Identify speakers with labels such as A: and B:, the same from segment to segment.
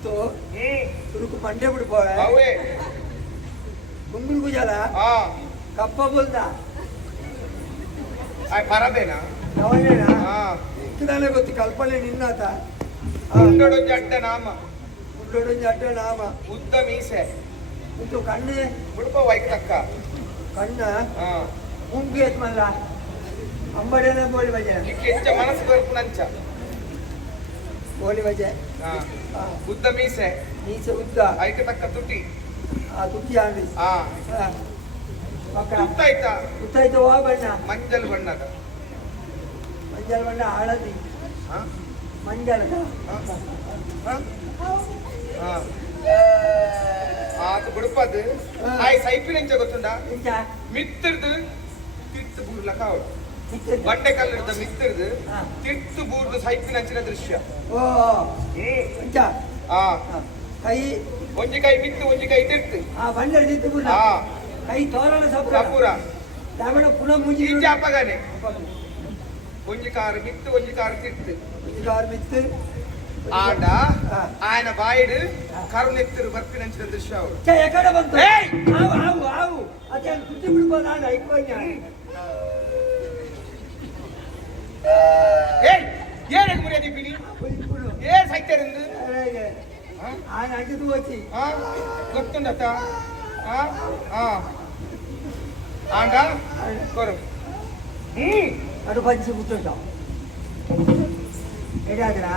A: ಇತ್ತು
B: ಹ್ಮ್
A: ಸುರುಕು ಮಂಡೆ ಬಿಡ್ಬೋವೆ
B: ಅವೇ
A: ಗುಂಗುಳು ಗುಜಲ
B: ಹಾ
A: ಕಪ್ಪ ಬುಲ್ದ
B: ಆಯ್ ಪರದೇನಾ
A: ಅವನೇನ
B: ಹಾ
A: ಇಕ್ಕದಾನೆ ಗೊತ್ತು ಕಲ್ಪನೆ ನಿನ್ನಾತ
B: ಉಂಡೊಡು ಜಡ್ಡ ನಾಮ
A: ಉಳ್ಳೊಡು ಜಡ್ಡ ನಾಮ
B: ಉದ್ದ ಮೀಸೆ
A: ಇದು ಕಣ್ಣೆ
B: ಬಿಡ್ಪ ವೈಕ್ ತಕ್ಕ
A: ಕಣ್ಣ
B: ಹಾ
A: ಮುಂಗೆ ಮಲ್ಲ ಅಂಬಡೇನ ಬೋಳಿ ಬಜೆ
B: ಈ ಕೆಂಚ ಮನಸ್ಸು ಬರ್ಪು ನಂಚ ಹಾ.
A: ಆ,
B: ಉದ್ದ ಮೀಸೆ.
A: ಮೀಸೆ ಉದ್ದ.
B: ಐಕ ತಕ್ಕ ತುಟಿ.
A: ಆ ತುಟಿ ಆಗಲಿ.
B: ಗೊತ್ತಾಯ್ತಾ
A: ಉತ್ತಾಯ್ತು ವಾ ಬಣ್ಣ.
B: ಮಂಜಲ್ ಬಣ್ಣದ.
A: ಮಂಜಲ್ ಬಣ್ಣ ಹಳದಿ.
B: ಹಾ.
A: ಮಂಜಲ್.
B: ಆತ ಬಿಡುಪದು. ಆಯ್ ಗೊತ್ತುಂಡ
A: ಇಂಚ
B: ಮಿತ್ತರ್ದು ತಿತ್ತು ಬೂರ್ಲ ಕಾವಡು
A: ಇತ್ತು.
B: ಬಂಡೆ ಕಲ್ಲಿಡ್ದ ಮಿತ್ತರ್ದು
A: ಹಾ.
B: ತಿತ್ತು ಬೂರ್ದು ಸೈಪಿನಂಚಿನ ದೃಶ್ಯ
A: ಓ ಇಂಚ
B: ಆ
A: ಆ, ಕೈ
B: ಒಂಜಿ ಕೈ ಮಿತ್ತು ಒಂಜಿ ಕೈ ತಿರ್ತು
A: ಆ ಬಂಡಲ್ ದಿತ್ತು ಬುಲ್ಲ
B: ಆ
A: ಕೈ ತೋರಣ ಸಪುರ
B: ಕಪೂರ
A: ದಾವಣ ಪುನಃ ಮುಜಿ
B: ಈ ಜಾಪಗಾನೆ ಒಂಜಿ ಕಾರು ಮಿತ್ತು ಒಂಜಿ ಕಾರು ತಿರ್ತು
A: ಕಾರ್ ಮಿತ್ತು
B: ಆಂಡ
A: ಆ.
B: ఆయన బాయిడు కరుణెత్తురు బర్పినంచిన దృశ్య ಅವಳು
A: ಛೆ, ಎಕಡೆ ಬಂತು
B: ಏಯ್!
A: ಆವು ಆವು ಆವು ಅದೇ
B: ಏನ್ ಸೈತರಿಂದ
A: ఆయన అంటుతూ వచ్చి
B: ಗೊತ್ತುಂಡತ ఆండ కొరు ಹ್ಮ್
A: అటు పంచి కూర్చుంటాం ఏడాదిరా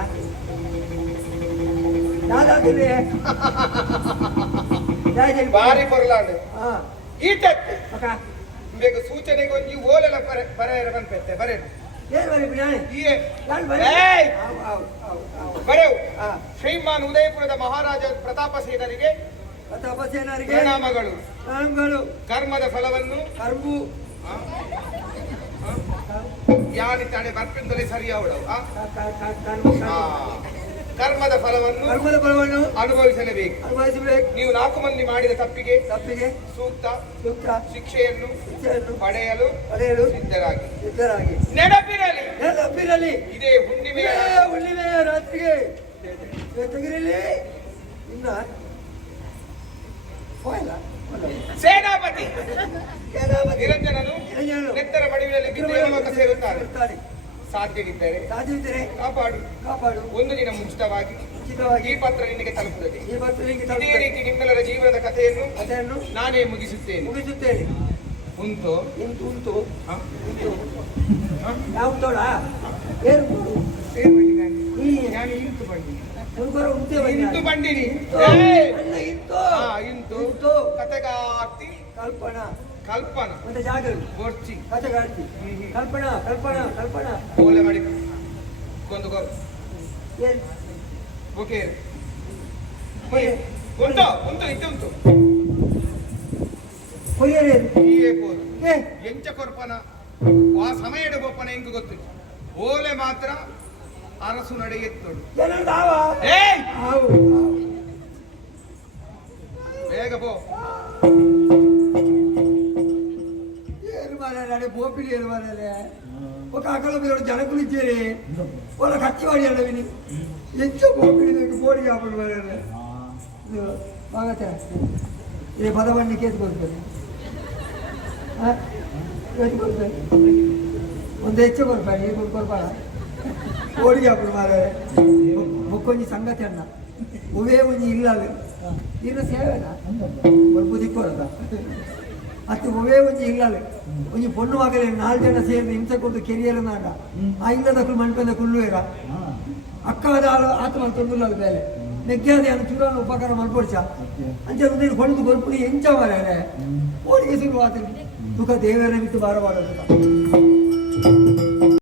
A: దాదాపు
B: ಬಾರಿ ಕೊರಲಾಂಡು ಈತತ್ತು
A: ఒక
B: ಬೇಗ ಸೂಚನೆಗೆ ಒಂಜಿ ಓಲೆಲ ಬರೆ ಬರೆಯರ ಬಂದ್ಪೆತ್ತೆ ಬರೇನು ಶ್ರೀಮಾನ್ ಉದಯಪುರದ ಮಹಾರಾಜ ಪ್ರತಾಪ
A: ಸೇನರಿಗೆ
B: ಪ್ರತಾಪ
A: ಸೇನರಿಗೆ
B: ನಾಮಗಳು ನಾಮಗಳು
A: ಕರ್ಮದ
B: ಫಲವನ್ನು. ಕರ್ಮು. ಯಾನಿ ತಾಳೆ ಬರ್ಪಿಂದಲೇ ಸರಿಯಾವಳು ಆ? ಕರ್ಮದ ಫಲವನ್ನು
A: ಕರ್ಮದ ಫಲವನ್ನು
B: ಅನುಭವಿಸಲೇಬೇಕು.
A: ಅನುಭವಿಸಬೇಕು.
B: ನೀವು ನಾಲ್ಕು ಮಂದಿ ಮಾಡಿದ ತಪ್ಪಿಗೆ
A: ತಪ್ಪಿಗೆ
B: ಸೂಕ್ತ
A: ಸೂಕ್ತ
B: ಶಿಕ್ಷೆಯನ್ನು
A: ಶಿಕ್ಷೆಯನ್ನು
B: ಪಡೆಯಲು
A: ಪಡೆಯಲು
B: ಸಿದ್ಧರಾಗಿ.
A: ಸಿದ್ಧರಾಗಿ.
B: ನೆನಪಿರಲಿ.
A: ನೆನಪಿರಲಿ.
B: ಇದೇ
A: ಹುಣ್ಣಿಮೆ ಹುಣ್ಣಿಮೆಯ ರಾತ್ರಿಗೆ. ಜೊತೆಗಿರಲಿ ಇನ್ನ ಹೋಯಲ್ಲ
B: ಸೇನಾಪತಿ.
A: ಸೇನಾಪತಿ.
B: ನಿರಂಜನನು
A: ನಿರಂಜನನು.
B: ನೆತ್ತರ ಪಡೆಯುವಲ್ಲಿ ಬಿದ್ದು ಸೇರುತ್ತಾರೆ. ಸಾಧ್ಯವಿದ್ದರೆ
A: ಸಾಧ್ಯವಿದ್ದರೆ
B: ಕಾಪಾಡು.
A: ಕಾಪಾಡು.
B: ಒಂದು ದಿನ ಮುಂಚಿತವಾಗಿ
A: ಮುಂಚಿತವಾಗಿ
B: ಈ ಪತ್ರ ನಿನಗೆ ತಲುಪುತ್ತದೆ.
A: ಈ ಪತ್ರ
B: ನಿಮಗೆ
A: ತಲುಪುತ್ತದೆ.
B: ರೀತಿ ನಿಮ್ಮೆಲ್ಲರ ಜೀವನದ ಕಥೆಯನ್ನು
A: ಅದನ್ನು
B: ನಾನೇ ಮುಗಿಸುತ್ತೇನೆ.
A: ಮುಗಿಸುತ್ತೇನೆ.
B: ಉಂಟು.
A: ಉಂಟು.
B: ಹ?
A: ಉಂಟು.
B: ಹ?
A: ತೋಳ ಏರು ಕೊಡು
B: ಏನ್ ಬಂದಿದ್ದಾನೆ?
A: ಈ
B: ನಾನು
A: ಹುಡುಗರು ಉಂಟೆ
B: ಕತೆಗಾರ್ತಿ
A: ಕಲ್ಪನಾ.
B: ಕಲ್ಪನ.
A: ಮತ್ತೆ ಜಾಗರು
B: ಬೋರ್ಚಿ
A: ಕಥೆಗಾರ್ತಿ
B: ಹ್ಮ್ ಹ್ಮ್.
A: ಕಲ್ಪನಾ ಕಲ್ಪನಾ ಕಲ್ಪನಾ.
B: ಓಲೆ ಮಾಡಿ. ಕೊಂದು ಏ.
A: ಏನ್
B: ಓಕೆ ಉಂಟು ಉಂಟು ಇದು ಉಂಟು.
A: ಕೊಯ್ಯರೇನು
B: ಈಯೇ ಪೋದು
A: ಏ
B: ಎಂಚ ಕೊರ್ಪನ. ಆ ಸಮಯ ಗೋಪನ ಹೆಂಗೆ ಗೊತ್ತು? ಓಲೆ ಮಾತ್ರ ಅರಸು ನಡೆಯುತ್ತೋಡು
A: ಜನರು ಏನು ಮಾರಾಯ ಬೋಪಿಲಿ ಏನು ಮಾರಾಯ ఒక అక్కడ మీరు జనకులు ఇచ్చేది వాళ్ళ ఖర్చు వాడి అన్న విని ఎంత పోపిడి నీకు పోటీ కాపాడు మరి బాగా ఇది పదవండి కేసు కొడుతుంది కేసు కొడుతుంది ಒಂದು ಹೆಚ್ಚು ಕೊಡ್ಬೇಡಿ ಈಗ ಕೊಡ್ಬೇಡ ಹೋಳಿಗೆ ಹಾಕೊಂಡು ಮಾರ ಬೊಕ್ಕೊಂಜಿ ಸಂಗತಿ ಅಣ್ಣ ಉವೇ ಒಂಜಿ ಇಲ್ಲಾಲು ಇನ್ನ ಸೇವೆನ ಒಂದು ದಿಕ್ಕೋರದ ಅತ್ತೆ ಒವೇ ಒಂಜಿ ಇಲ್ಲಲೆ ಒಂಜಿ ಪೊಣ್ಣು ಮಗಲೆ ನಾಲ್ಕು ಜನ ಸೇರಿ ಹಿಂಸೆ ಕೊಟ್ಟು ಕೆರಿಯಲ್ಲ ನಾಡ ಆ ಇಲ್ಲದ ಕುಲ್ ಮಣ್ಪಂದ ಕುಳ್ಳುವೇರ ಅಕ್ಕದ ಆತ ಮಾಡಿ ತೊಂದುಲ್ಲ ಬೇಲೆ ನೆಗ್ಗಾದೆ ಅನ್ನು ಚೂರನ್ನು ಉಪಕಾರ ಮಾಡ್ಕೊಡ್ಸ. ಅಂಚೆ ನೀನು ಹೊಡೆದು ಬರ್ಪುಡಿ ಎಂಚ ಮಾರ ಹೋಳಿಗೆ ಶುರು ತುಕ ದೇವರ ಬಿಟ್ಟು ಬಾರಬಾರದು